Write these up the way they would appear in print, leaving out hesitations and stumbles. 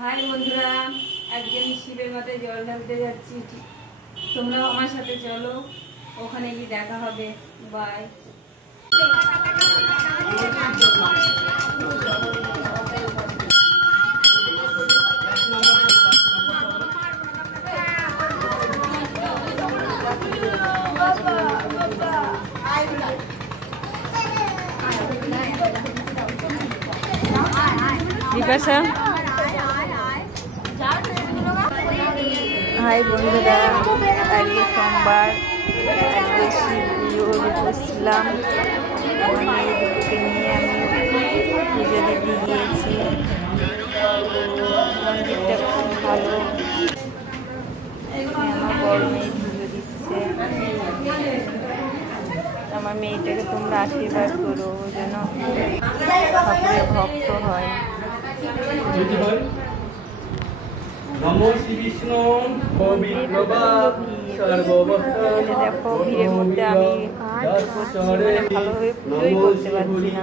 High বন্ধুরা, আজকে আমি শিবের মাথায় জল ঢালতে যাচ্ছি। তোমরাও আমার সাথে চলো, ওখানে গিয়ে দেখা হবে। বাই। বিপাশা, হাই বন্ধুরা, আজকে সোমবার, আজকে শিব পুজোর বসলাম। আমার মেয়ে দুটোকে নিয়ে আমি পুজো দিতে গিয়েছি। মন্দিরটা খুব ভালো। আমার বড় মেয়ে পুজো দিচ্ছে। আমার মেয়েটাকে তোমরা আশীর্বাদ করো, যেন ঠাকুরের ভক্ত হয়। নমো শ্রী বিষ্ণু দেখো, ভিড়ের মধ্যে আমি ভালোভাবে পুজোই করতে পারছি না।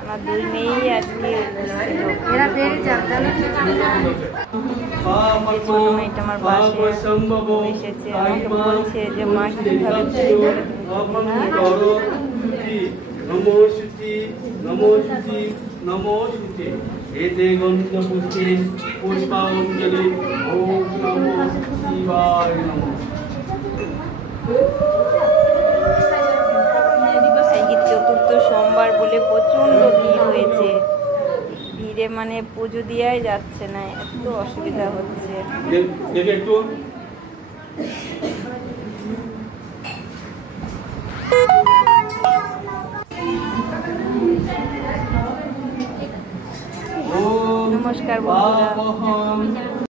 আমার দুই মেয়েই আজকে ছোট মেয়েটা আমার পাশে এসেছে, আমাকে বলছে যে মা কিভাবে নমো শুচি নমো শুচি নমো শুচি এতে গন্ধ পুষ্পে পুষ্পাঞ্জলি ওম নমো শিবায় নমঃ। চতুর্থ সোমবার বলে প্রচন্ড ভিড় হয়েছে। ভিড়ে মানে পুজো দেওয়াই যাচ্ছে না, এত অসুবিধা হচ্ছে। একটু নমস্কার বন্ধুরা।